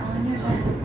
on your own.